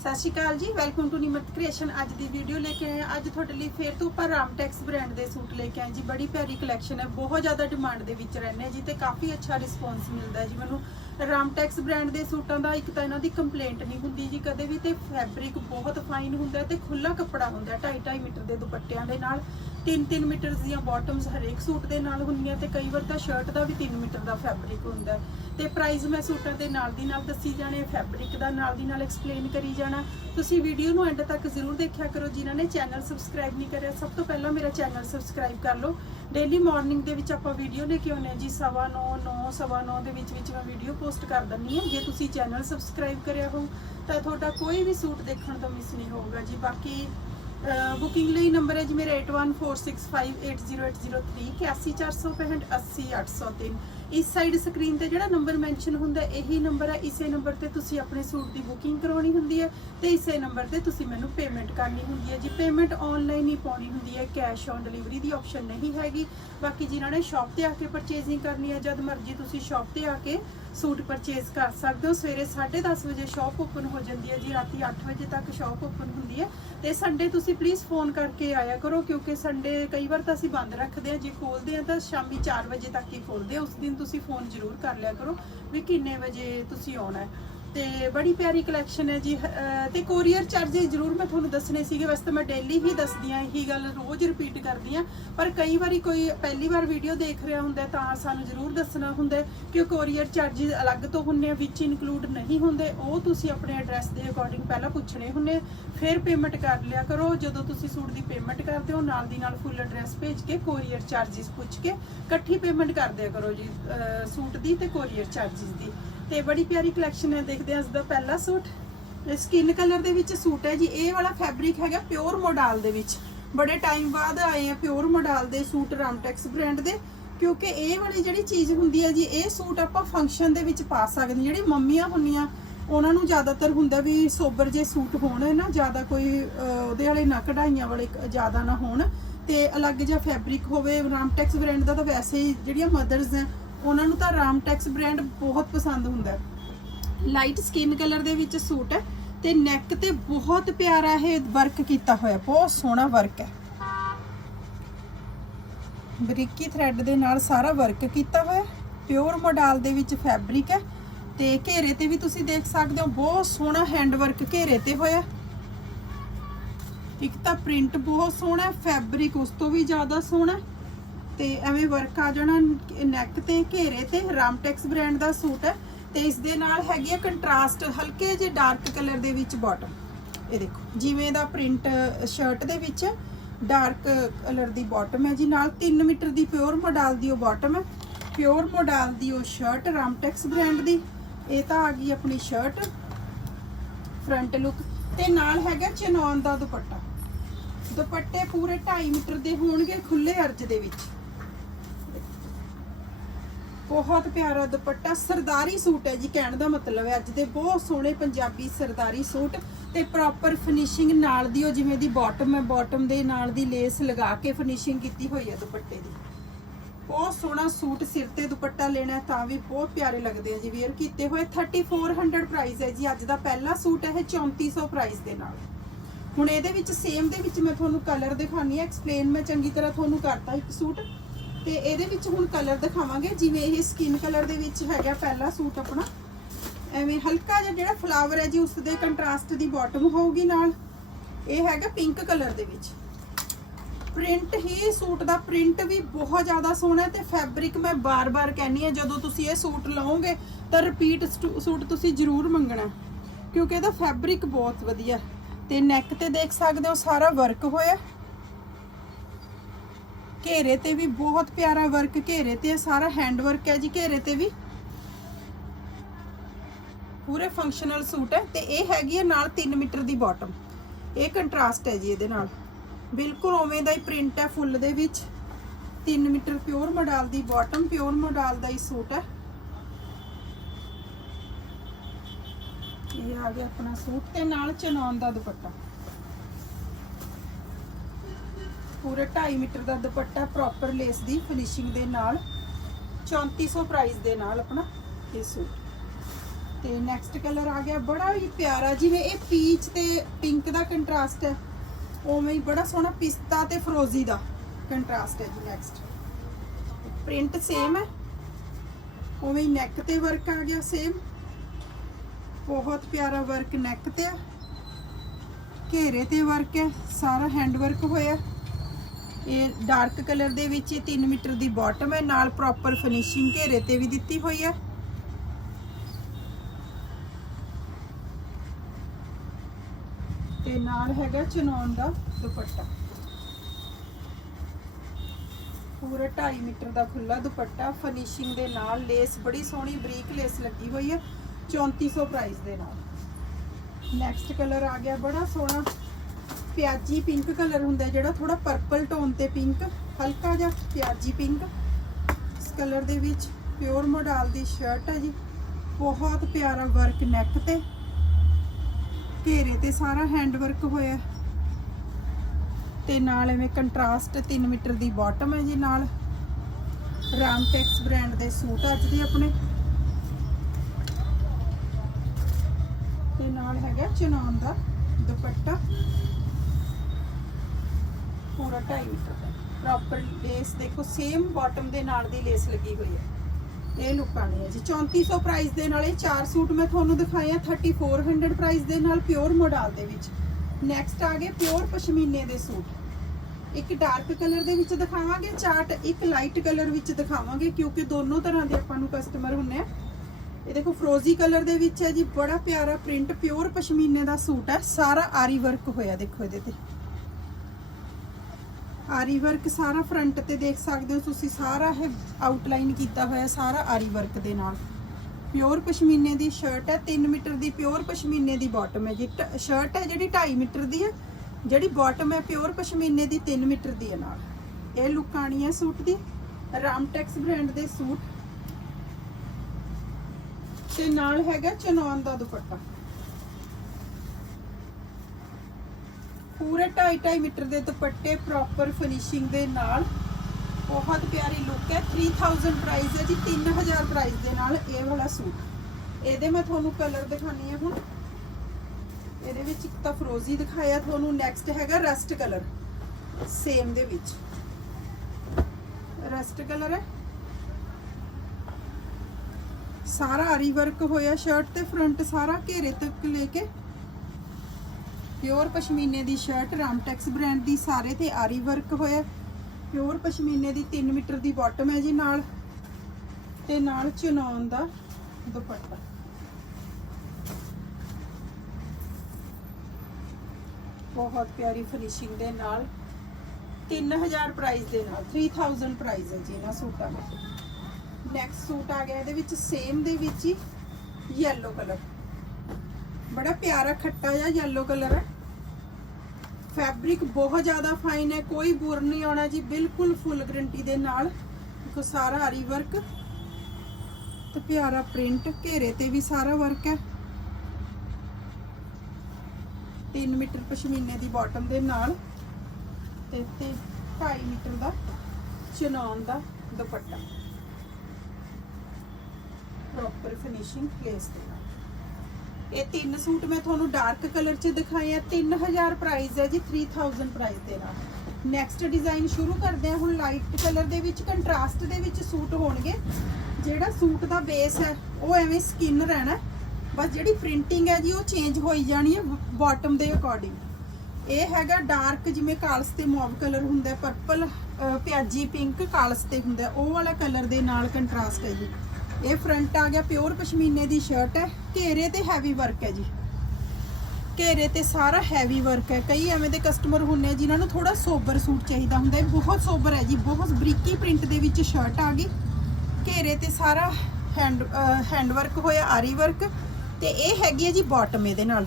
ਸਤਿ ਸ਼੍ਰੀ ਅਕਾਲ ਜੀ welcome to Nimrat creation ਅੱਜ ਦੀ ਵੀਡੀਓ ਲੈ ਕੇ ਆਏ ਅੱਜ ਤੁਹਾਡੇ ਲਈ ਫੇਰ ਤੋਂ ਆਪਾਂ ਰਾਮਟੈਕਸ ਬ੍ਰਾਂਡ ਦੇ ਸੂਟ ਲੈ ਕੇ ਆਏ ਜੀ। ਬੜੀ ਪਿਆਰੀ ਕਲੈਕਸ਼ਨ ਹੈ, ਬਹੁਤ ਜ਼ਿਆਦਾ ਡਿਮਾਂਡ ਦੇ ਵਿੱਚ ਰਹਿੰਦੇ ਆ ਜੀ ਤੇ ਕਾਫੀ ਅੱਛਾ ਰਿਸਪੌਂਸ ਮਿਲਦਾ ਜੀ ਮੈਨੂੰ। ਰਾਮਟੈਕਸ ਬ੍ਰਾਂਡ ਦੇ ਸੂਟਾਂ ਦਾ ਇੱਕ ਤਾਂ ਇਹਨਾਂ ਦੀ ਕੰਪਲੇਂਟ ਨਹੀਂ ਹੁੰਦੀ ਜੀ ਕਦੇ ਵੀ ਤੇ ਫੈਬਰਿਕ ਬਹੁਤ ਫਾਈਨ ਹੁੰਦਾ ਹੈ ਤੇ ਖੁੱਲਾ ਕੱਪੜਾ ਹੁੰਦਾ 2.5 ਮੀਟਰ ਦੇ ਦੁਪੱਟਿਆਂ ਦੇ ਨਾਲ। 3-3 ਮੀਟਰ ਦੀਆਂ ਬਾਟਮਸ ਹਰੇਕ ਸੂਟ ਦੇ ਨਾਲ ਹੁੰਦੀਆਂ ਤੇ ਕਈ ਵਾਰ ਤਾਂ ਸ਼ਰਟ ਦਾ ਵੀ 3 ਮੀਟਰ ਦਾ ਫੈਬਰਿਕ ਹੁੰਦਾ ਹੈ। ਤੇ ਪ੍ਰਾਈਸ ਮੈਂ ਸੂਟਾਂ ਦੇ ਨਾਲ ਦੀ ਨਾਲ ਦੱਸੀ ਜਾਣੇ ਫੈਬਰਿਕ ਦਾ ਨਾਲ ਦੀ ਨਾਲ ਐਕਸਪਲੇਨ ਕਰੀ ਜਾਣਾ। ਤੁਸੀਂ ਵੀਡੀਓ ਨੂੰ ਐਂਡ ਤੱਕ ਜ਼ਰੂਰ ਦੇਖਿਆ ਕਰੋ, ਜਿਨ੍ਹਾਂ ਨੇ ਚੈਨਲ ਸਬਸਕ੍ਰਾਈਬ ਨਹੀਂ ਕਰਿਆ, ਸਭ ਤੋਂ ਪਹਿਲਾਂ ਮੇਰਾ ਚੈਨਲ ਸਬਸਕ੍ਰਾਈਬ ਕਰ ਲਓ। ਡੇਲੀ ਮਾਰਨਿੰਗ ਦੇ ਵਿੱਚ ਆਪਾਂ ਵੀਡੀਓ ਲੈ ਕੇ ਆਉਂਦੇ ਹਾਂ ਜੀ, ਸਵਾ ਨੌ ਨੌ, ਸਵਾ ਨੌ ਦੇ ਵਿੱਚ ਵਿੱਚ ਮੈਂ ਵੀਡੀਓ ਪੋਸਟ ਕਰ ਦਿੰਦੀ ਹਾਂ। ਜੇ ਤੁਸੀਂ ਚੈਨਲ ਸਬਸਕ੍ਰਾਈਬ ਕਰਿਆ ਹੋ, ਤਾਂ ਤੁਹਾਡਾ ਕੋਈ ਵੀ ਸੂਟ ਦੇਖਣ ਤੋਂ ਮਿਸ ਨਹੀਂ ਹੋਊਗਾ ਜੀ। ਬਾਕੀ ਬੁਕਿੰਗ ਲਈ ਨੰਬਰ ਹੈ ਜੀ ਮੇਰਾ 8146580803 80465 ਇਸ ਸਾਈਡ ਸਕਰੀਨ ਤੇ ਜਿਹੜਾ ਨੰਬਰ ਮੈਂਸ਼ਨ ਹੁੰਦਾ, ਇਹੀ ਨੰਬਰ ਹੈ ਇਸੇ ਨੰਬਰ ਤੇ ਤੁਸੀਂ ਆਪਣੇ ਸੂਟ ਦੀ ਬੁਕਿੰਗ ਕਰਾਉਣੀ ਹੁੰਦੀ ਹੈ ਤੇ ਇਸੇ ਨੰਬਰ ਤੇ ਤੁਸੀਂ ਮੈਨੂੰ ਪੇਮੈਂਟ ਕਰਨੀ ਹੁੰਦੀ ਹੈ। ਜੀ ਪੇਮੈਂਟ ਆਨਲਾਈਨ ਹੀ ਪਾਉਣੀ ਹੁੰਦੀ ਹੈ। ਕੈਸ਼ ਔਨ ਡਿਲੀਵਰੀ ਦੀ ਆਪਸ਼ਨ ਨਹੀਂ ਹੈਗੀ। ਬਾਕੀ ਜਿਨ੍ਹਾਂ ਨੇ ਸ਼ਾਪ ਤੇ ਆ ਕੇ ਪਰਚੇਜ਼ਿੰਗ ਕਰਨੀ ਹੈ, ਜਦ ਮਰਜ਼ੀ ਤੁਸੀਂ ਸ਼ਾਪ ਤੇ ਆ ਕੇ ਸੂਟ ਪਰਚੇਜ਼ ਕਰ ਸਕਦੇ ਹੋ। ਸਵੇਰੇ 10:30 ਵਜੇ ਸ਼ਾਪ ਓਪਨ ਹੋ ਜਾਂਦੀ ਹੈ ਜੀ। ਰਾਤੀ 8 ਵਜੇ ਤੱਕ ਸ਼ਾਪ ਓਪਨ ਹੁੰਦੀ ਹੈ। ਤੇ ਸੰਡੇ ਤੁਸੀਂ ਪਲੀਜ਼ ਫੋਨ ਕਰਕੇ ਆਇਆ ਕਰੋ, ਕਿਉਂਕਿ ਸੰਡੇ ਕਈ ਵਾਰ ਤਾਂ ਅਸੀਂ ਬੰਦ ਰੱਖਦੇ ਹਾਂ। ਜੇ ਖੋਲਦੇ ਹਾਂ ਤਾਂ ਸ਼ਾਮੀ 4 ਵਜੇ ਤੱਕ ਹੀ ਖੋਲਦੇ ਹਾਂ। ਉਸ ਦਿਨ ਤੁਸੀਂ ਫੋਨ ਜ਼ਰੂਰ ਕਰ ਲਿਆ ਕਰੋ ਵੀ ਕਿੰਨੇ ਵਜੇ ਤੁਸੀਂ ਆਉਣਾ ਹੈ। ਤੇ ਬੜੀ ਪਿਆਰੀ ਕਲੈਕਸ਼ਨ ਹੈ ਜੀ ਤੇ ਕੋਰੀਅਰ ਚਾਰजेस ਜ਼ਰੂਰ ਮੈਂ ਤੁਹਾਨੂੰ ਦੱਸਣੇ ਸੀਗੇ, ਵੈਸੇ ਮੈਂ ਡੇਲੀ ਹੀ ਦੱਸਦੀ ਆ ਇਹੀ ਗੱਲ ਰੋਜ਼ ਰਿਪੀਟ ਕਰਦੀ ਆ ਪਰ ਕਈ ਵਾਰੀ ਕੋਈ ਪਹਿਲੀ ਵਾਰ ਵੀਡੀਓ ਦੇਖ ਰਿਹਾ ਹੁੰਦਾ ਤਾਂ ਸਾਨੂੰ ਜ਼ਰੂਰ ਦੱਸਣਾ ਹੁੰਦਾ ਕਿ ਕੋਰੀਅਰ ਚਾਰजेस ਅਲੱਗ ਤੋਂ ਹੁੰਨੇ ਆ, ਵਿੱਚ ਇਨਕਲੂਡ ਨਹੀਂ ਹੁੰਦੇ, ਉਹ ਤੁਸੀਂ ਆਪਣੇ ਐਡਰੈਸ ਦੇ ਅਕੋਰਡਿੰਗ ਪਹਿਲਾਂ ਪੁੱਛਣੇ ਹੁੰਨੇ ਫਿਰ ਪੇਮੈਂਟ ਕਰ ਲਿਆ ਕਰੋ, ਜਦੋਂ ਤੁਸੀਂ ਸੂਟ ਦੀ ਪੇਮੈਂਟ ਕਰਦੇ ਹੋ, ਨਾਲ ਦੀ ਨਾਲ ਫੁੱਲ ਐਡਰੈਸ ਭੇਜ ਕੇ ਕੋਰੀਅਰ ਚਾਰजेस ਪੁੱਛ ਕੇ ਇਕੱਠੀ ਪੇਮੈਂਟ ਕਰ ਦਿਆ ਕਰੋ ਜੀ ਸੂਟ ਦੀ ਤੇ ਕੋਰੀਅਰ ਚਾਰजेस ਦੀ। ਤੇ ਬੜੀ ਪਿਆਰੀ ਕਲੈਕਸ਼ਨ ਹੈ, ਦੇਖਦੇ ਹਾਂ ਇਸ ਦਾ ਪਹਿਲਾ ਸੂਟ। ਸਕਿਨ ਕਲਰ ਦੇ ਵਿੱਚ ਸੂਟ ਹੈ ਜੀ। ਇਹ ਵਾਲਾ ਫੈਬਰਿਕ ਹੈਗਾ ਪਿਓਰ ਮੋਡਲ ਦੇ ਵਿੱਚ। ਬੜੇ ਟਾਈਮ ਬਾਅਦ ਆਏ ਆ ਪਿਓਰ ਮੋਡਲ ਦੇ ਸੂਟ ਰਾਮਟੈਕਸ ਬ੍ਰਾਂਡ ਦੇ। ਕਿਉਂਕਿ ਇਹ ਵਾਲੀ ਜਿਹੜੀ ਚੀਜ਼ ਹੁੰਦੀ ਹੈ ਜੀ, ਇਹ ਸੂਟ ਆਪਾਂ ਫੰਕਸ਼ਨ ਦੇ ਵਿੱਚ ਪਾ ਸਕਦੇ ਹਾਂ। ਜਿਹੜੀ ਮੰਮੀਆਂ ਹੁੰਦੀਆਂ, ਉਹਨਾਂ ਨੂੰ ਜ਼ਿਆਦਾਤਰ ਹੁੰਦਾ ਵੀ ਸੋਬਰ ਜੇ ਸੂਟ ਹੋਣ ਨਾ, ਜ਼ਿਆਦਾ ਕੋਈ ਉਹਦੇ ਵਾਲੇ ਨਾ, ਕਢਾਈਆਂ ਵਾਲੇ ਜ਼ਿਆਦਾ ਨਾ ਹੋਣ। ਤੇ ਅਲੱਗ ਜਿਹਾ ਫੈਬਰਿਕ ਹੋਵੇ, ਰਾਮਟੈਕਸ ਬ੍ਰਾਂਡ ਦਾ ਤਾਂ ਵੈਸੇ ਹੀ ਜਿਹੜੀਆਂ ਮਦਰਸ ਹੈ ਉਹਨਾਂ ਨੂੰ ਤਾਂ ਰਾਮਟੈਕਸ ਬ੍ਰਾਂਡ ਬਹੁਤ ਪਸੰਦ ਹੁੰਦਾ ਲਾਈਟ ਸਕਿਨ ਕਲਰ ਦੇ ਵਿੱਚ ਸੂਟ ਹੈ ਤੇ ਨੈਕ ਤੇ ਬਹੁਤ ਪਿਆਰਾ ਇਹ ਵਰਕ ਕੀਤਾ ਹੋਇਆ, ਬਹੁਤ ਸੋਹਣਾ ਵਰਕ ਹੈ। ਬਰੀਕੀ ਥ੍ਰੈਡ ਦੇ ਨਾਲ ਸਾਰਾ ਵਰਕ ਕੀਤਾ ਹੋਇਆ ਪਿਓਰ ਮੋਡਲ ਦੇ ਵਿੱਚ ਫੈਬਰਿਕ ਹੈ ਤੇ ਘੇਰੇ ਤੇ ਵੀ ਤੁਸੀਂ ਦੇਖ ਸਕਦੇ ਹੋ, ਬਹੁਤ ਸੋਹਣਾ ਹੈਂਡ ਵਰਕ ਘੇਰੇ ਤੇ ਹੋਇਆ। ਇੱਕ ਤਾਂ ਪ੍ਰਿੰਟ ਬਹੁਤ ਸੋਹਣਾ ਫੈਬਰਿਕ ਉਸ ਤੋਂ ਵੀ ਜ਼ਿਆਦਾ ਸੋਹਣਾ ਤੇ ਐਵੇਂ ਵਰਕ ਆ ਜਾਣਾ ਨੈਕ ਤੇ, ਘੇਰੇ ਤੇ ਰਾਮਟੈਕਸ ਬ੍ਰਾਂਡ ਦਾ ਸੂਟ ਹੈ ਤੇ ਇਸ ਦੇ ਨਾਲ ਹੈਗੀ ਆ ਕੰਟਰਾਸਟ ਹਲਕੇ ਜਿਹੇ ਡਾਰਕ ਕਲਰ ਦੇ ਵਿੱਚ ਬਾਟਮ ਇਹ ਦੇਖੋ, ਜਿਵੇਂ ਦਾ ਪ੍ਰਿੰਟ ਸ਼ਰਟ ਦੇ ਵਿੱਚ ਡਾਰਕ ਕਲਰ ਦੀ ਬਾਟਮ ਹੈ ਜੀ, ਨਾਲ 3 ਮੀਟਰ ਦੀ ਪਿਓਰ ਮੋਡਲ ਦੀ ਉਹ ਬਾਟਮ ਹੈ। ਪਿਓਰ ਮੋਡਲ ਦੀ ਉਹ ਸ਼ਰਟ ਰਾਮਟੈਕਸ ਬ੍ਰਾਂਡ ਦੀ, ਇਹ ਤਾਂ ਆ ਗਈ ਆਪਣੀ ਸ਼ਰਟ ਫਰੰਟ ਲੁੱਕ ਤੇ ਨਾਲ ਹੈਗਾ ਚਨੌਨ ਦਾ ਦੁਪੱਟਾ। ਦੁਪੱਟੇ ਪੂਰੇ 2.5 ਮੀਟਰ ਦੇ ਹੋਣਗੇ ਖੁੱਲੇ ਅਰਜ ਦੇ ਵਿੱਚ। ਬਹੁਤ ਪਿਆਰਾ ਦੁਪੱਟਾ, ਸਰਦਾਰੀ ਸੂਟ ਹੈ ਜੀ, ਕਹਿਣ ਦਾ ਮਤਲਬ ਹੈ। ਅੱਜ ਦੇ ਬਹੁਤ ਸੋਹਣੇ ਪੰਜਾਬੀ ਸਰਦਾਰੀ ਸੂਟ ਤੇ ਪ੍ਰੋਪਰ ਫਿਨਿਸ਼ਿੰਗ ਨਾਲ ਦੀ, ਉਹ ਜਿਵੇਂ ਦੀ ਬਾਟਮ ਹੈ ਬਾਟਮ ਦੇ ਨਾਲ ਦੀ ਲੇਸ ਲਗਾ ਕੇ ਫਿਨਿਸ਼ਿੰਗ ਕੀਤੀ ਹੋਈ ਹੈ ਦੁਪੱਟੇ ਦੀ। ਬਹੁਤ ਸੋਹਣਾ ਸੂਟ ਸਿਰ ਤੇ ਦੁਪੱਟਾ ਲੈਣਾ ਤਾਂ ਵੀ ਬਹੁਤ ਪਿਆਰੇ ਲੱਗਦੇ ਆ ਜੀ। ਵੇਅਰ ਕੀਤੇ ਹੋਏ 3400 ਪ੍ਰਾਈਸ ਹੈ ਜੀ। ਅੱਜ ਦਾ ਪਹਿਲਾ ਸੂਟ ਹੈ, ਇਹ 3400 ਪ੍ਰਾਈਸ ਦੇ ਨਾਲ। ਹੁਣ ਇਹਦੇ ਵਿੱਚ ਸੇਮ ਦੇ ਵਿੱਚ ਮੈਂ ਤੁਹਾਨੂੰ ਕਲਰ ਦਿਖਾਉਣੀ ਹੈ ਐਕਸਪਲੇਨ ਮੈਂ ਚੰਗੀ ਤਰ੍ਹਾਂ ਤੁਹਾਨੂੰ ਕਰਤਾ ਇੱਕ ਸੂਟ। ਤੇ ਇਹਦੇ ਵਿੱਚ ਹੁਣ ਕਲਰ ਦਿਖਾਵਾਂਗੇ, ਜਿਵੇਂ ਇਹ ਸਕਿਨ ਕਲਰ ਦੇ ਵਿੱਚ ਹੈਗਾ ਪਹਿਲਾ ਸੂਟ ਆਪਣਾ। ਐਵੇਂ ਹਲਕਾ ਜਿਹਾ ਜਿਹੜਾ ਫਲਾਵਰ ਹੈ ਜੀ ਉਸ ਦੇ ਕੰਟਰਾਸਟ ਦੀ ਬਾਟਮ ਹੋਊਗੀ ਨਾਲ। ਇਹ ਹੈਗਾ ਪਿੰਕ ਕਲਰ ਦੇ ਵਿੱਚ। ਪ੍ਰਿੰਟ ਹੀ ਸੂਟ ਦਾ ਪ੍ਰਿੰਟ ਵੀ ਬਹੁਤ ਜ਼ਿਆਦਾ ਸੋਹਣਾ ਹੈ ਤੇ ਫੈਬਰਿਕ ਮੈਂ ਬਾਰ-ਬਾਰ ਕਹਿੰਨੀ ਆ ਜਦੋਂ ਤੁਸੀਂ ਇਹ ਸੂਟ ਲਓਗੇ, ਤਾਂ ਰਿਪੀਟ ਸੂਟ ਤੁਸੀਂ ਜ਼ਰੂਰ ਮੰਗਣਾ ਕਿਉਂਕਿ ਇਹਦਾ ਫੈਬਰਿਕ ਬਹੁਤ ਵਧੀਆ ਹੈ। ਤੇ ਨੈਕ ਤੇ ਦੇਖ ਸਕਦੇ ਹੋ, ਸਾਰਾ ਵਰਕ ਹੋਇਆ ਘੇਰੇ ਤੇ ਵੀ ਬਹੁਤ ਪਿਆਰਾ ਵਰਕ ਘੇਰੇ ਤੇ ਸਾਰਾ ਹੈਂਡ ਵਰਕ ਹੈ ਜੀ, ਘੇਰੇ ਤੇ ਵੀ। ਪੂਰੇ ਫੰਕਸ਼ਨਲ ਸੂਟ ਹੈ ਤੇ ਇਹ ਹੈਗੀ ਹੈ ਨਾਲ 3 ਮੀਟਰ ਦੀ ਬਾਟਮ ਇਹ ਕੰਟਰਾਸਟ ਹੈ ਜੀ ਇਹਦੇ ਨਾਲ। ਬਿਲਕੁਲ ਉਵੇਂ ਦਾ ਹੀ ਪ੍ਰਿੰਟ ਹੈ ਫੁੱਲ ਦੇ ਵਿੱਚ। 3 ਮੀਟਰ ਪਿਓਰ ਮੋਡਲ ਦੀ ਬਾਟਮ ਪਿਓਰ ਮੋਡਲ ਦਾ ਹੀ ਸੂਟ ਹੈ। ਇਹ ਆ ਗਿਆ ਆਪਣਾ ਸੂਟ ਤੇ ਨਾਲ ਚਨੌਨ ਦਾ ਦੁਪੱਟਾ। ਪੂਰੇ 2.5 ਮੀਟਰ ਦਾ ਦੁਪੱਟਾ ਪ੍ਰੋਪਰ ਲੇਸ ਦੀ ਫਿਨਿਸ਼ਿੰਗ ਦੇ ਨਾਲ 3400 ਪ੍ਰਾਈਸ ਦੇ ਨਾਲ ਆਪਣਾ ਇਹ ਸੂਟ। ਤੇ ਨੈਕਸਟ ਕਲਰ ਆ ਗਿਆ ਬੜਾ ਹੀ ਪਿਆਰਾ, ਜਿਵੇਂ ਇਹ ਪੀਚ ਤੇ ਪਿੰਕ ਦਾ ਕੰਟਰਾਸਟ ਹੈ, ਉਵੇਂ ਹੀ ਬੜਾ ਸੋਹਣਾ ਪਿਸਤਾ ਤੇ ਫਰੋਜ਼ੀ ਦਾ ਕੰਟਰਾਸਟ ਹੈ ਜੀ ਨੈਕਸਟ ਪ੍ਰਿੰਟ ਸੇਮ ਹੈ, ਉਵੇਂ ਹੀ ਨੈਕ ਤੇ ਵਰਕ ਆ ਗਿਆ ਸੇਮ ਬਹੁਤ ਪਿਆਰਾ ਵਰਕ ਨੈਕ ਤੇ ਆ ਘੇਰੇ ਤੇ ਵਰਕ ਹੈ, ਸਾਰਾ ਹੈਂਡ ਵਰਕ ਹੋਇਆ। ਇਹ ਡਾਰਕ ਕਲਰ ਦੇ ਵਿੱਚ ਇਹ 3 ਮੀਟਰ ਦੀ ਬਾਟਮ ਹੈ। ਨਾਲ ਪ੍ਰੋਪਰ ਫਿਨਿਸ਼ਿੰਗ ਘੇਰੇ ਤੇ ਵੀ ਦਿੱਤੀ ਹੋਈ ਹੈ। ਤੇ ਨਾਲ ਹੈਗਾ ਚਨੌਨ ਦਾ ਦੁਪੱਟਾ। ਪੂਰਾ 2.5 ਮੀਟਰ ਦਾ ਖੁੱਲਾ ਦੁਪੱਟਾ। ਫਿਨਿਸ਼ਿੰਗ ਦੇ ਨਾਲ ਲੇਸ ਬੜੀ ਸੋਹਣੀ ਬਰੀਕ ਲੇਸ ਲੱਗੀ ਹੋਈ ਹੈ। 3400 ਪ੍ਰਾਈਸ ਦੇ ਨਾਲ। ਨੈਕਸਟ ਕਲਰ ਆ ਗਿਆ ਬੜਾ ਸੋਹਣਾ। ਪਿਆਜੀ ਪਿੰਕ ਕਲਰ ਹੁੰਦਾ ਜਿਹੜਾ ਥੋੜਾ ਪਰਪਲ ਟੋਨ ਤੇ ਪਿੰਕ ਹਲਕਾ ਜਿਹਾ ਪਿਆਜੀ ਪਿੰਕ ਇਸ ਕਲਰ ਦੇ ਵਿੱਚ ਪਿਓਰ ਮੋਡਲ ਦੀ ਸ਼ਰਟ ਹੈ ਜੀ। ਬਹੁਤ ਪਿਆਰਾ ਵਰਕ ਨੈਕ ਤੇ। ਘੇਰੇ ਤੇ ਸਾਰਾ ਹੈਂਡ ਵਰਕ ਹੋਇਆ ਹੈ। ਤੇ ਨਾਲ ਐਵੇਂ ਕੰਟਰਾਸਟ 3 ਮੀਟਰ ਦੀ ਬਾਟਮ ਹੈ ਜੀ ਨਾਲ। ਰਾਮਟੈਕਸ ਬ੍ਰਾਂਡ ਦੇ ਸੂਟ ਅੱਜ ਦੇ ਆਪਣੇ। ਤੇ ਨਾਲ ਹੈਗਾ ਚਨੌਨ ਦਾ ਦੁਪੱਟਾ। ਪੂਰਾ 2.5 ਮੀਟਰ ਦਾ। ਪ੍ਰੋਪਰ ਲੇਸ ਦੇਖੋ ਸੇਮ ਬਾਟਮ ਦੇ ਨਾਲ ਦੀ ਲੇਸ ਲੱਗੀ ਹੋਈ ਹੈ। ਇਹ ਲੁੱਕ ਆਣੀ ਹੈ ਜੀ। 3400 ਪ੍ਰਾਈਸ ਦੇ ਨਾਲ ਇਹ ਚਾਰ ਸੂਟ ਮੈਂ ਤੁਹਾਨੂੰ ਦਿਖਾਏ ਆ 3400 ਪ੍ਰਾਈਸ ਦੇ ਨਾਲ ਪਿਓਰ ਮੋਡਲ ਦੇ ਵਿੱਚ। ਨੈਕਸਟ ਆ ਗਏ ਪਿਓਰ ਪਸ਼ਮੀਨੇ ਦੇ ਸੂਟ। ਇੱਕ ਡਾਰਕ ਕਲਰ ਦੇ ਵਿੱਚ ਦਿਖਾਵਾਂਗੇ ਚਾਰਟ ਇੱਕ ਲਾਈਟ ਕਲਰ ਵਿੱਚ ਦਿਖਾਵਾਂਗੇ, ਕਿਉਂਕਿ ਦੋਨੋਂ ਤਰ੍ਹਾਂ ਦੇ ਆਪਾਂ ਨੂੰ ਕਸਟਮਰ ਹੁੰਨੇ ਆ। ਇਹ ਦੇਖੋ ਫਰੋਜ਼ੀ ਕਲਰ ਦੇ ਵਿੱਚ ਹੈ ਜੀ। ਬੜਾ ਪਿਆਰਾ ਪ੍ਰਿੰਟ ਪਿਓਰ ਪਸ਼ਮੀਨੇ ਦਾ ਸੂਟ ਹੈ। ਸਾਰਾ ਆਰੀ ਵਰਕ ਹੋਇਆ ਦੇਖੋ ਇਹਦੇ ਤੇ। ਆਰੀ ਵਰਕ ਸਾਰਾ ਫਰੰਟ ਤੇ ਦੇਖ ਸਕਦੇ ਹੋ, ਤੁਸੀਂ ਸਾਰਾ ਇਹ ਆਊਟਲਾਈਨ ਕੀਤਾ ਹੋਇਆ ਸਾਰਾ ਆਰੀ ਵਰਕ ਦੇ ਨਾਲ। ਪਿਓਰ ਪਸ਼ਮੀਨੇ ਦੀ ਸ਼ਰਟ ਹੈ 3 ਮੀਟਰ ਦੀ ਪਿਓਰ ਪਸ਼ਮੀਨੇ ਦੀ ਬਾਟਮ ਹੈ। ਜੀ ਸ਼ਰਟ ਹੈ ਜਿਹੜੀ 2.5 ਮੀਟਰ ਦੀ ਹੈ, ਜਿਹੜੀ ਬਾਟਮ ਹੈ ਪਿਓਰ ਪਸ਼ਮੀਨੇ ਦੀ 3 ਮੀਟਰ ਦੀ ਹੈ ਨਾਲ। ਇਹ ਲੁੱਕ ਆਣੀ ਹੈ ਸੂਟ ਦੀ ਰਾਮਟੈਕਸ ਬ੍ਰਾਂਡ ਦੇ ਸੂਟ। ਤੇ ਨਾਲ ਹੈਗਾ ਚਨੌਨ ਦਾ ਦੁਪੱਟਾ। ਪੂਰੇ 2.5 ਮੀਟਰ ਦੇ ਦੁਪੱਟੇ ਪ੍ਰੋਪਰ ਫਿਨਿਸ਼ਿੰਗ ਦੇ ਨਾਲ ਬਹੁਤ ਪਿਆਰੀ ਲੁੱਕ ਹੈ। 3000 ਪ੍ਰਾਈਸ ਹੈ ਜੀ 3000 ਪ੍ਰਾਈਸ ਦੇ ਨਾਲ ਇਹ ਵਾਲਾ ਸੂਟ। ਇਹਦੇ ਮੈਂ ਤੁਹਾਨੂੰ ਕਲਰ ਦਿਖਾਣੀ ਹੈ ਹੁਣ। ਇਹਦੇ ਵਿੱਚ ਇੱਕ ਤਾਂ ਫਰੋਜ਼ੀ ਦਿਖਾਇਆ ਤੁਹਾਨੂੰ ਨੈਕਸਟ ਹੈਗਾ ਰਸਟ ਕਲਰ ਸੇਮ ਦੇ ਵਿੱਚ। ਰਸਟ ਕਲਰ ਹੈ। ਸਾਰਾ ਆਰੀ ਵਰਕ ਹੋਇਆ ਸ਼ਰਟ ਤੇ ਫਰੰਟ ਸਾਰਾ ਘੇਰੇ ਤੱਕ ਲੈ ਕੇ ਪਿਓਰ ਪਸ਼ਮੀਨੇ ਦੀ ਸ਼ਰਟ ਰਾਮਟੈਕਸ ਬ੍ਰਾਂਡ ਦੀ ਸਾਰੇ ਤੇ ਆਰੀ ਵਰਕ ਹੋਇਆ ਪਿਓਰ ਪਸ਼ਮੀਨੇ ਦੀ 3 ਮੀਟਰ ਦੀ ਬਾਟਮ ਹੈ ਜੀ ਨਾਲ। ਤੇ ਨਾਲ ਚਨੌਨ ਦਾ ਦੁਪੱਟਾ। ਬਹੁਤ ਪਿਆਰੀ ਫਿਨਿਸ਼ਿੰਗ ਦੇ ਨਾਲ। 3000 ਪ੍ਰਾਈਸ ਦੇ ਨਾਲ। 3000 ਪ੍ਰਾਈਸ ਹੈ ਜੀ ਇਹਨਾਂ ਸੂਟਾਂ ਦਾ। ਨੈਕਸਟ ਸੂਟ ਆ ਗਿਆ ਇਹਦੇ ਵਿੱਚ ਸੇਮ ਦੇ ਵਿੱਚ ਹੀ ਯੈਲੋ ਕਲਰ ਬੜਾ ਪਿਆਰਾ ਖੱਟਾ ਜਿਹਾ ਯੈਲੋ ਕਲਰ ਹੈ। ਫੈਬਰਿਕ ਬਹੁਤ ਜ਼ਿਆਦਾ ਫਾਈਨ ਹੈ, ਕੋਈ ਬੁਰ ਨਹੀਂ ਆਉਣਾ ਜੀ, ਬਿਲਕੁਲ ਫੁੱਲ ਗਰੰਟੀ ਦੇ ਨਾਲ। ਦੇਖੋ ਸਾਰਾ ਆਰੀ ਵਰਕ ਤੇ ਪਿਆਰਾ ਪ੍ਰਿੰਟ ਘੇਰੇ ਤੇ ਵੀ ਸਾਰਾ ਵਰਕ ਹੈ। 3 ਮੀਟਰ ਪਸ਼ਮੀਨੇ ਦੀ ਬਾਟਮ ਦੇ ਨਾਲ ਤੇ ਤੇ 2.5 ਮੀਟਰ ਦਾ ਚਨੌਨ ਦਾ ਦੁਪੱਟਾ। ਪ੍ਰੋਪਰ ਫਿਨਿਸ਼ਿੰਗ ਪਲੇਸ ਦੇ ਨਾਲ। ਇਹ ਤਿੰਨ ਸੂਟ ਮੈਂ ਤੁਹਾਨੂੰ ਡਾਰਕ ਕਲਰ 'ਚ ਦਿਖਾਏ ਆ। 3000 ਪ੍ਰਾਈਸ ਹੈ ਜੀ 3000 ਪ੍ਰਾਈਸ ਦੇ ਨਾਲ ਨੈਕਸਟ ਡਿਜ਼ਾਈਨ ਸ਼ੁਰੂ ਕਰਦੇ ਹਾਂ। ਹੁਣ ਲਾਈਟ ਕਲਰ ਦੇ ਵਿੱਚ ਕੰਟਰਾਸਟ ਦੇ ਵਿੱਚ ਸੂਟ ਹੋਣਗੇ। ਜਿਹੜਾ ਸੂਟ ਦਾ ਬੇਸ ਹੈ, ਉਹ ਐਵੇਂ ਸਕਿਨ ਰਹਿਣਾ ਹੈ। ਬਸ ਜਿਹੜੀ ਪ੍ਰਿੰਟਿੰਗ ਹੈ ਜੀ, ਉਹ ਚੇਂਜ ਹੋਈ ਜਾਣੀ ਹੈ ਬਾਟਮ ਦੇ ਅਕੋਰਡਿੰਗ ਇਹ ਹੈਗਾ ਡਾਰਕ ਜਿਵੇਂ ਕਾਲਸ ਤੇ ਮੌਵ ਕਲਰ ਹੁੰਦਾ ਪਰਪਲ ਪਿਆਜੀ ਪਿੰਕ ਕਾਲਸ ਤੇ ਹੁੰਦਾ ਉਹ ਵਾਲਾ ਕਲਰ ਦੇ ਨਾਲ ਕੰਟਰਾਸਟ ਹੈ ਜੀ। ਇਹ ਫਰੰਟ ਆ ਗਿਆ ਪਿਓਰ ਪਸ਼ਮੀਨੇ ਦੀ ਸ਼ਰਟ ਹੈ। ਘੇਰੇ ਤੇ ਹੈਵੀ ਵਰਕ ਹੈ ਜੀ। ਘੇਰੇ ਤੇ ਸਾਰਾ ਹੈਵੀ ਵਰਕ ਹੈ। ਕਈ ਐਵੇਂ ਦੇ ਕਸਟਮਰ ਹੁੰਨੇ ਆ ਜਿਨ੍ਹਾਂ ਨੂੰ ਥੋੜਾ ਸੋਬਰ ਸੂਟ ਚਾਹੀਦਾ ਹੁੰਦਾ ਹੈ। ਬਹੁਤ ਸੋਬਰ ਹੈ ਜੀ, ਬਹੁਤ ਬਰੀਕੀ ਪ੍ਰਿੰਟ ਦੇ ਵਿੱਚ ਸ਼ਰਟ ਆ ਗਈ। ਘੇਰੇ ਤੇ ਸਾਰਾ ਹੈਂਡ ਹੈਂਡ ਵਰਕ ਹੋਇਆ, ਆਰੀ ਵਰਕ ਤੇ ਇਹ ਹੈਗੀ ਹੈ ਜੀ ਬਾਟਮ ਇਹਦੇ ਨਾਲ।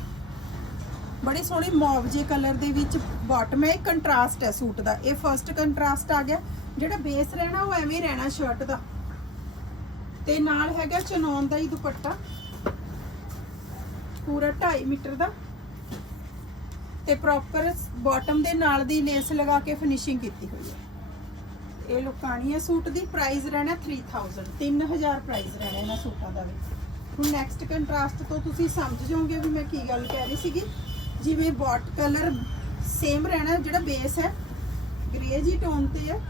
ਬੜੇ ਸੋਹਣੇ ਮੌਵ ਜੇ ਕਲਰ ਦੇ ਵਿੱਚ ਬਾਟਮ ਹੈ। ਇਹ ਕੰਟਰਾਸਟ ਹੈ ਸੂਟ ਦਾ। ਇਹ ਫਰਸਟ ਕੰਟਰਾਸਟ ਆ ਗਿਆ। ਜਿਹੜਾ ਬੇਸ ਰਹਿਣਾ, ਉਹ ਐਵੇਂ ਰਹਿਣਾ ਸ਼ਰਟ ਦਾ। ਤੇ ਨਾਲ ਹੈਗਾ ਚਨੌਨ ਦਾ ਹੀ ਦੁਪੱਟਾ। ਪੂਰਾ 2.5 ਮੀਟਰ ਦਾ। ਤੇ ਪ੍ਰੋਪਰ ਬਾਟਮ ਦੇ ਨਾਲ ਦੀ ਲੇਸ ਲਗਾ ਕੇ ਫਿਨਿਸ਼ਿੰਗ ਕੀਤੀ ਹੋਈ ਹੈ। ਇਹ ਲੁਕਾਣੀ ਹੈ ਸੂਟ ਦੀ। ਪ੍ਰਾਈਸ ਰਹਿਣਾ 3000 3000 ਪ੍ਰਾਈਸ ਰਹਿਣਾ ਇਹਨਾਂ ਸੂਟਾਂ ਦਾ ਵੀ। ਹੁਣ ਨੈਕਸਟ ਕੰਟਰਾਸਟ ਤੋਂ ਤੁਸੀਂ ਸਮਝ ਜਾਓਗੇ ਵੀ ਮੈਂ ਕੀ ਗੱਲ ਕਹਿ ਰਹੀ ਸੀਗੀ। ਜਿਵੇਂ ਬॉट ਕਲਰ ਸੇਮ ਰਹਿਣਾ ਜਿਹੜਾ ਬੇਸ ਹੈ। ਗ੍ਰੇ ਜੀ ਟੋਨ ਤੇ ਹੈ।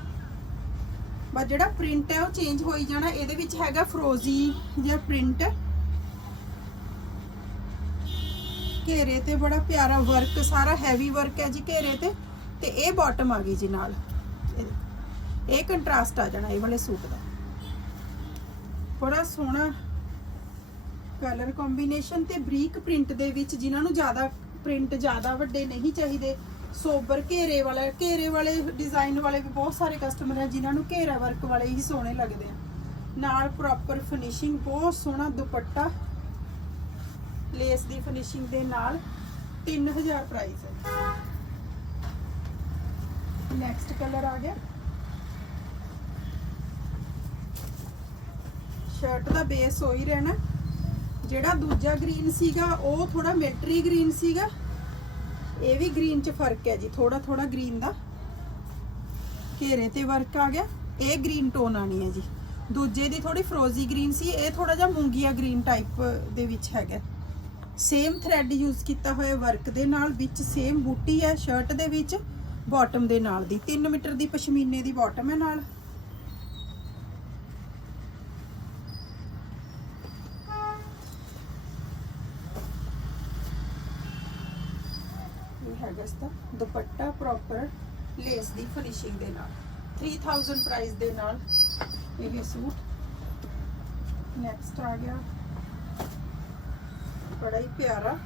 ਬਸ ਜਿਹੜਾ ਪ੍ਰਿੰਟ ਹੈ ਉਹ ਚੇਂਜ ਹੋਈ ਜਾਣਾ, ਇਹਦੇ ਵਿੱਚ ਹੈਗਾ ਫਰੋਜ਼ੀ ਜਿਹਾ ਪ੍ਰਿੰਟ ਘੇਰੇ ਤੇ ਬੜਾ ਪਿਆਰਾ ਵਰਕ ਸਾਰਾ ਹੈਵੀ ਵਰਕ ਹੈ ਜੀ ਘੇਰੇ ਤੇ ਤੇ ਇਹ ਬਾਟਮ ਆ ਗਈ ਜੀ ਨਾਲ। ਇਹ- ਇਹ ਕੰਟਰਾਸਟ ਆ ਜਾਣਾ, ਇਹ ਵਾਲੇ ਸੂਟ ਦਾ। ਬੜਾ ਸੋਹਣਾ ਕਲਰ ਕੰਬੀਨੇਸ਼ਨ ਤੇ ਬਰੀਕ ਪ੍ਰਿੰਟ ਦੇ ਵਿੱਚ, ਜਿਨ੍ਹਾਂ ਨੂੰ ਜ਼ਿਆਦਾ ਪ੍ਰਿੰਟ ਜ਼ਿਆਦਾ ਵੱਡੇ ਨਹੀਂ ਚਾਹੀਦੇ ਸੋਬਰ, ਘੇਰੇ ਵਾਲਾ, ਘੇਰੇ ਵਾਲੇ ਡਿਜ਼ਾਈਨ ਵਾਲੇ ਵੀ ਬਹੁਤ ਸਾਰੇ ਕਸਟਮਰ ਹੈ ਜਿਨ੍ਹਾਂ ਨੂੰ ਘੇਰਾ ਵਰਕ ਵਾਲੇ ਹੀ ਸੋਹਣੇ ਲੱਗਦੇ ਆ। ਨਾਲ ਪ੍ਰੋਪਰ ਫਿਨਿਸ਼ਿੰਗ ਬਹੁਤ ਸੋਹਣਾ ਦੁਪੱਟਾ ਲੇਸ ਦੀ ਫਿਨਿਸ਼ਿੰਗ ਦੇ ਨਾਲ 3000 ਪ੍ਰਾਈਸ ਹੈ ਨੈਕਸਟ ਕਲਰ ਆ ਗਿਆ। ਸ਼ਰਟ ਦਾ ਬੇਸ ਹੋ ਹੀ ਰਹਿਣਾ। ਜਿਹੜਾ ਦੂਜਾ ਗ੍ਰੀਨ ਸੀਗਾ, ਉਹ ਥੋੜਾ ਮਿਲਟਰੀ ਗ੍ਰੀਨ ਸੀਗਾ। ਇਹ ਵੀ ਗ੍ਰੀਨ ਚ ਫ਼ਰਕ ਹੈ ਜੀ ਥੋੜਾ ਥੋੜਾ ਗ੍ਰੀਨ ਦਾ। ਘੇਰੇ ਤੇ ਵਰਕ ਆ ਗਿਆ, ਇਹ ਗ੍ਰੀਨ ਟੋਨ ਆਣੀ ਹੈ ਜੀ। ਦੂਜੇ ਦੀ ਥੋੜੀ ਫਰੋਜ਼ੀ ਗ੍ਰੀਨ ਸੀ, ਇਹ ਥੋੜਾ ਜਿਹਾ ਮੂੰਗੀਆ ਗ੍ਰੀਨ ਟਾਈਪ ਦੇ ਵਿੱਚ ਹੈਗਾ। ਸੇਮ ਥ੍ਰੈਡ ਯੂਜ਼ ਕੀਤਾ ਹੋਇਆ ਵਰਕ ਦੇ ਨਾਲ, ਵਿੱਚ ਸੇਮ ਬੂਟੀ ਹੈ ਸ਼ਰਟ ਦੇ ਵਿੱਚ ਬਾਟਮ ਦੇ ਨਾਲ ਦੀ। 3 ਮੀਟਰ ਦੀ ਪਸ਼ਮੀਨੇ ਦੀ ਬਾਟਮ ਹੈ ਨਾਲ। ਇਹ ਦਾ ਦੁਪੱਟਾ ਪ੍ਰੋਪਰ ਲੇਸ ਦੀ ਫਿਨਿਸ਼ਿੰਗ ਦੇ ਨਾਲ। 3000 ਪ੍ਰਾਈਸ ਦੇ ਨਾਲ ਇਹ ਸੂਟ। ਨੈਕਸਟ ਆ ਗਿਆ। ਬੜਾ ਹੀ ਪਿਆਰਾ।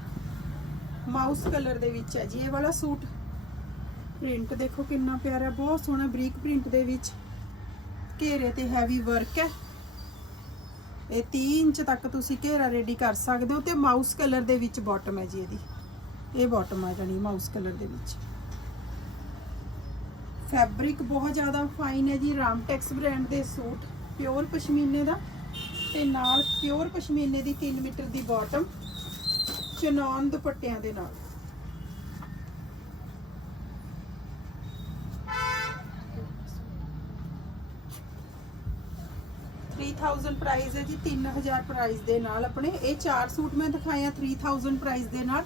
ਮਾਊਸ ਕਲਰ ਦੇ ਵਿੱਚ ਹੈ ਜੀ ਇਹ ਵਾਲਾ ਸੂਟ। ਪ੍ਰਿੰਟ ਦੇਖੋ ਕਿੰਨਾ ਪਿਆਰਾ, ਬਹੁਤ ਸੋਹਣਾ ਬਰੀਕ ਪ੍ਰਿੰਟ ਦੇ ਵਿੱਚ। ਘੇਰੇ ਤੇ ਹੈਵੀ ਵਰਕ ਹੈ। ਇਹ 3 ਇੰਚ ਤੱਕ ਤੁਸੀਂ ਘੇਰਾ ਰੈਡੀ ਕਰ ਸਕਦੇ ਹੋ ਤੇ ਮਾਊਸ ਕਲਰ ਦੇ ਵਿੱਚ ਬਾਟਮ ਹੈ ਜੀ ਇਹਦੀ। ਇਹ ਬਾਟਮ ਆ ਜਾਣੀ ਮਾਊਸ ਕਲਰ ਦੇ ਵਿੱਚ। ਫੈਬਰਿਕ ਬਹੁਤ ਜ਼ਿਆਦਾ ਫਾਈਨ ਹੈ ਜੀ ਰਾਮਟੈਕਸ ਬ੍ਰਾਂਡ ਦੇ ਸੂਟ ਪਿਓਰ ਪਸ਼ਮੀਨੇ ਦਾ ਤੇ ਨਾਲ ਪਿਓਰ ਪਸ਼ਮੀਨੇ ਦੀ 3 ਮੀਟਰ ਦੀ ਬਾਟਮ ਚਨੌਨ ਦੁਪੱਟਿਆਂ ਦੇ ਨਾਲ। ਪ੍ਰਾਈਸ ਹੈ ਜੀ 3000 ਪ੍ਰਾਈਸ ਦੇ ਨਾਲ। ਆਪਣੇ ਇਹ ਚਾਰ ਸੂਟ ਮੈਂ ਦਿਖਾਇਆ 3000 ਪ੍ਰਾਈਸ ਦੇ ਨਾਲ।